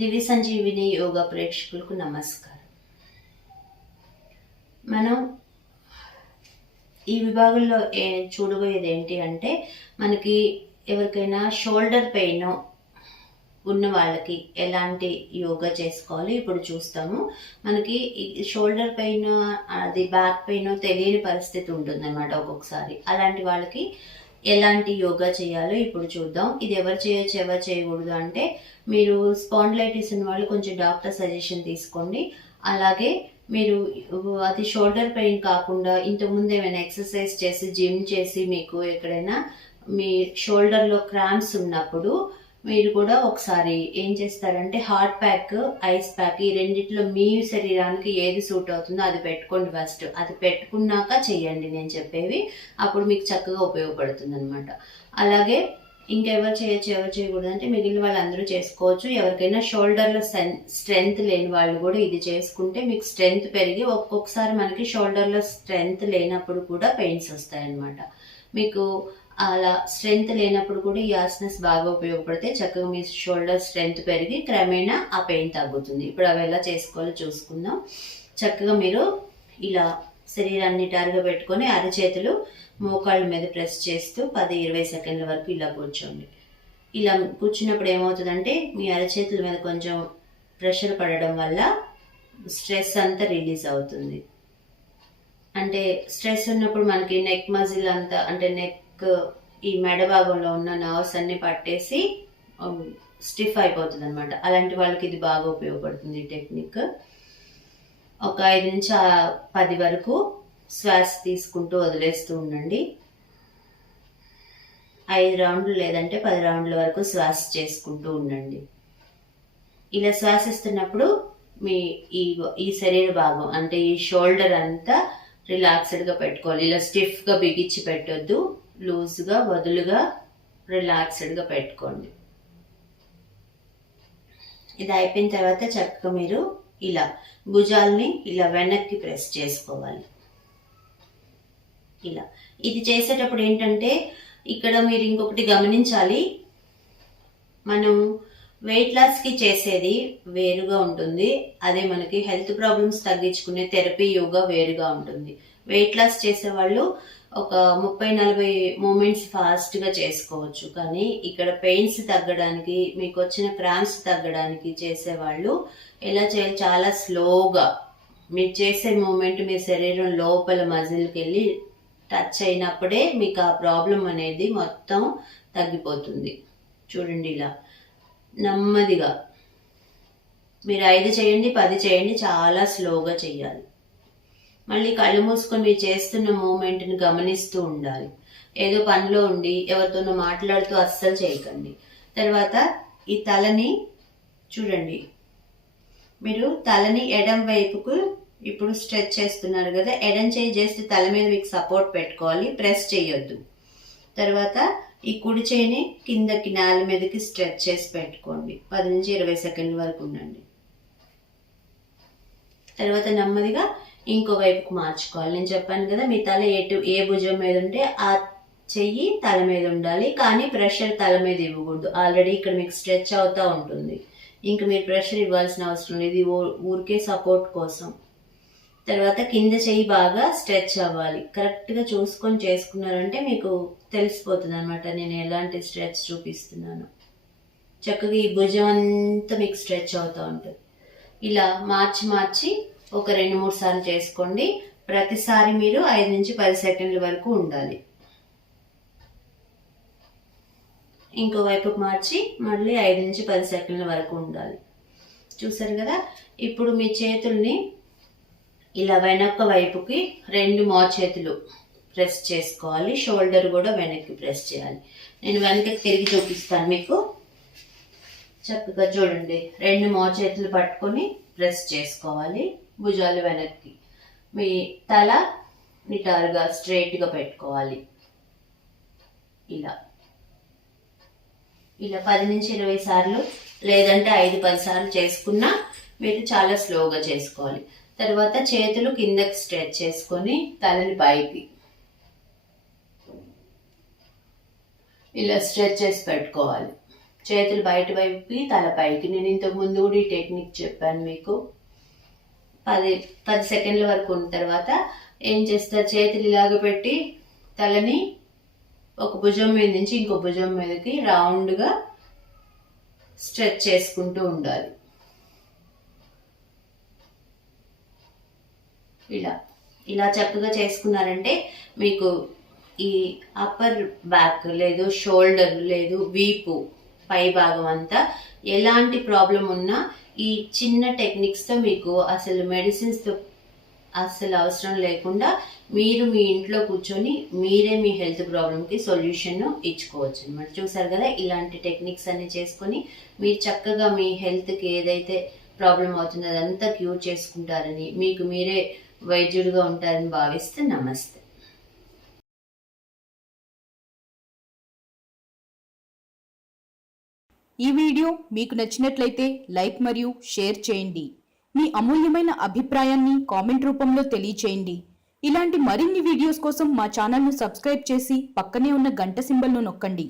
దివ్య సంజీవిని యోగా ప్రేక్షకులకు నమస్కారం. మనం ఈ విభాగంలో చూడబోయేది ఏంటి అంటే, మనకి ఎవరికైనా షోల్డర్ పెయిన్ ఉన్న వాళ్ళకి ఎలాంటి యోగా చేసుకోవాలి ఇప్పుడు చూస్తాము. మనకి షోల్డర్ పెయిన్, అది బ్యాక్ పెయిన్ తెలియని పరిస్థితి ఉంటుంది అనమాట ఒక్కొక్కసారి. అలాంటి వాళ్ళకి ఎలాంటి యోగా చేయాలో ఇప్పుడు చూద్దాం. ఇది ఎవరు చేయొచ్చు, ఎవరు చేయకూడదు అంటే, మీరు స్పాండిలైటిస్ ఉన్న వాళ్ళు కొంచెం డాక్టర్ సజెషన్ తీసుకోండి. అలాగే మీరు అది షోల్డర్ పెయిన్ కాకుండా ఇంతకుముందు ఏమైనా ఎక్సర్సైజ్ చేసి జిమ్ చేసి మీకు ఎక్కడైనా మీ షోల్డర్లో క్రాంప్స్ ఉన్నప్పుడు మీరు కూడా ఒకసారి ఏం చేస్తారంటే, హాట్ ప్యాక్, ఐస్ ప్యాక్, ఈ రెండిట్లో మీ శరీరానికి ఏది సూట్ అవుతుందో అది పెట్టుకోండి. ఫస్ట్ అది పెట్టుకున్నాక చెయ్యండి నేను చెప్పేవి. అప్పుడు మీకు చక్కగా ఉపయోగపడుతుంది అనమాట. అలాగే ఇంకెవరు చేయొచ్చు, ఎవరు చేయకూడదు అంటే, మిగిలిన వాళ్ళందరూ చేసుకోవచ్చు. ఎవరికైనా షోల్డర్లో స్ట్రెంగ్త్ లేని వాళ్ళు కూడా ఇది చేసుకుంటే మీకు స్ట్రెంగ్త్ పెరిగి, ఒక్కొక్కసారి మనకి షోల్డర్లో స్ట్రెంగ్త్ లేనప్పుడు కూడా పెయిన్స్ వస్తాయన్నమాట. మీకు అలా స్ట్రెంగ్త్ లేనప్పుడు కూడా ఈ ఆసనస్ బాగా ఉపయోగపడితే చక్కగా మీ షోల్డర్ స్ట్రెంగ్త్ పెరిగి క్రమేణా ఆ పెయిన్ తగ్గుతుంది. ఇప్పుడు అవి ఎలా చేసుకోవాలో చూసుకుందాం. చక్కగా మీరు ఇలా శరీరాన్ని నిటారుగా పెట్టుకొని అరచేతులు మోకాళ్ళ మీద ప్రెస్ చేస్తూ 10-20 సెకండ్ల వరకు ఇలా కూర్చోండి. ఇలా కూర్చున్నప్పుడు ఏమవుతుందంటే, మీ అరచేతుల మీద కొంచెం ప్రెషర్ పడడం వల్ల స్ట్రెస్ అంతా రిలీజ్ అవుతుంది. అంటే స్ట్రెస్ ఉన్నప్పుడు మనకి నెక్ మజిల్ అంతా, అంటే నెక్ ఈ మెడ భాగంలో ఉన్న నర్వ్స్ అన్ని పట్టేసి స్టిఫ్ అయిపోతుంది అనమాట. అలాంటి వాళ్ళకి ఇది బాగా ఉపయోగపడుతుంది ఈ టెక్నిక్. ఒక 5 నుంచి 10 వరకు శ్వాస తీసుకుంటూ వదిలేస్తూ ఉండండి. 5 రౌండ్లు లేదంటే 10 రౌండ్ల వరకు శ్వాస చేసుకుంటూ ఉండండి. ఇలా శ్వాసిస్తున్నప్పుడు మీ ఈ శరీర భాగం, అంటే ఈ షోల్డర్ అంతా రిలాక్స్డ్గా పెట్టుకోవాలి. ఇలా స్టిఫ్గా బిగించి పెట్టొద్దు, లూజ్గా వదులుగా రిలాక్స్డ్గా పెట్టుకోండి. ఇది అయిపోయిన తర్వాత చక్కగా మీరు ఇలా భుజాల్ని ఇలా వెనక్కి ప్రెస్ చేసుకోవాలి. ఇలా ఇది చేసేటప్పుడు ఏంటంటే, ఇక్కడ మీరు ఇంకొకటి గమనించాలి. మనం వెయిట్ లాస్కి చేసేది వేరుగా ఉంటుంది, అదే మనకి హెల్త్ ప్రాబ్లమ్స్ తగ్గించుకునే థెరపీ యోగా వేరుగా ఉంటుంది. వెయిట్ లాస్ చేసేవాళ్ళు ఒక 30-40 మూమెంట్స్ ఫాస్ట్గా చేసుకోవచ్చు. కానీ ఇక్కడ పెయిన్స్ తగ్గడానికి, మీకు వచ్చిన క్రాంప్స్ తగ్గడానికి చేసేవాళ్ళు ఎలా చేయాలి, చాలా స్లోగా మీరు చేసే మూమెంట్ మీ శరీరం లోపల మజిల్కి వెళ్ళి టచ్ అయినప్పుడే మీకు ఆ ప్రాబ్లం అనేది మొత్తం తగ్గిపోతుంది. చూడండి, ఇలా నెమ్మదిగా మీరు 5 చేయండి, 10 చేయండి, చాలా స్లోగా చేయాలి. మళ్ళీ కళ్ళు మూసుకొని మీరు చేస్తున్న మూమెంట్ని గమనిస్తూ ఉండాలి. ఏదో పనిలో ఉండి ఎవరితోనో మాట్లాడుతూ అస్సలు చేయకండి. తర్వాత ఈ తలని చూడండి, మీరు తలని ఎడం వైపుకు ఇప్పుడు స్ట్రెచ్ చేస్తున్నారు కదా, ఎడం చేయి చేస్తే తల మీద మీకు సపోర్ట్ పెట్టుకోవాలి, ప్రెస్ చేయొద్దు. తర్వాత ఈ కుడి చేయిని కిందకి నేల మీదకి స్ట్రెచ్ చేసి పెట్టుకోండి. 10-20 సెకండ్ల వరకు ఉండండి. తర్వాత నెమ్మదిగా ఇంకో వైపుకు మార్చుకోవాలి. నేను చెప్పాను కదా, మీ తల ఏ భుజం మీద ఉంటే ఆ చెయ్యి తల మీద ఉండాలి, కానీ ప్రెషర్ తల మీద ఇవ్వకూడదు. ఆల్రెడీ ఇక్కడ మీకు స్ట్రెచ్ అవుతూ ఉంటుంది, ఇంక మీరు ప్రెషర్ ఇవ్వాల్సిన అవసరం లేదు, ఇది ఊరికే సపోర్ట్ కోసం. తర్వాత కింద చెయ్యి బాగా స్ట్రెచ్ అవ్వాలి. కరెక్ట్గా చూసుకొని చేసుకున్నారంటే మీకు తెలిసిపోతుంది అనమాట నేను ఎలాంటి స్ట్రెచ్ చూపిస్తున్నాను. చక్కగా ఈ భుజం అంతా మీకు స్ట్రెచ్ అవుతూ ఉంటుంది. ఇలా మార్చి ఒక 2-3 సార్లు చేసుకోండి. ప్రతిసారి మీరు 5-10 సెకండ్ల వరకు ఉండాలి. ఇంకో వైపుకు మార్చి మళ్ళీ 5-10 సెకండ్ల వరకు ఉండాలి. చూసారు కదా. ఇప్పుడు మీ చేతుల్ని ఇలా వెనక్క వైపుకి 2 మోచేతులు ప్రెస్ చేసుకోవాలి. షోల్డర్ కూడా వెనక్కి ప్రెస్ చేయాలి. నేను వెనక్కి తిరిగి చూపిస్తాను మీకు. చక్కగా చూడండి, 2 మోచేతులు పట్టుకొని ప్రెస్ చేసుకోవాలి. భుజాలు వెనక్కి, మీ తల నిటారుగా స్ట్రైట్గా పెట్టుకోవాలి. ఇలా 10-20 సార్లు లేదంటే 5-10 సార్లు చేసుకున్నా మీరు చాలా స్లోగా చేసుకోవాలి. తర్వాత చేతులు కిందకి స్ట్రెచ్ చేసుకొని తలని పైకి ఇలా స్ట్రెచ్ చేసి పెట్టుకోవాలి. చేతులు బయట వైపుకి తల పైకి. నేను ఇంతకు ముందు కూడా ఈ టెక్నిక్ చెప్పాను మీకు. 10 సెకండ్ల వరకు ఉన్న తర్వాత ఏం చేస్తారు, చేతులు ఇలాగ పెట్టి తలని ఒక భుజం మీద నుంచి ఇంకో భుజం మీదకి రౌండ్గా స్ట్రెచ్ చేసుకుంటూ ఉండాలి. ఇలా చక్కగా చేసుకున్నారంటే మీకు ఈ అప్పర్ బ్యాక్ లేదు, షోల్డర్ లేదు, వీపు పై భాగం అంతా ఎలాంటి ప్రాబ్లం ఉన్నా ఈ చిన్న టెక్నిక్స్తో మీకు అసలు మెడిసిన్స్తో అసలు అవసరం లేకుండా మీరు మీ ఇంట్లో కూర్చొని మీరే మీ హెల్త్ ప్రాబ్లంకి సొల్యూషన్ ఇచ్చుకోవచ్చు అనమాట. చూసారు కదా, ఇలాంటి టెక్నిక్స్ అన్ని చేసుకొని మీరు చక్కగా మీ హెల్త్కి ఏదైతే ప్రాబ్లం అవుతుందో అదంతా క్యూర్ చేసుకుంటారని, మీకు మీరే వైద్యుడిగా ఉంటారని భావిస్తూ నమస్తే. ఈ వీడియో మీకు నచ్చినట్లయితే లైక్ మరియు షేర్ చేయండి. మీ అమూల్యమైన అభిప్రాయాన్ని కామెంట్ రూపంలో తెలియచేయండి. ఇలాంటి మరిన్ని వీడియోస్ కోసం మా ఛానల్ను సబ్స్క్రైబ్ చేసి పక్కనే ఉన్న గంట సింబల్ను నొక్కండి.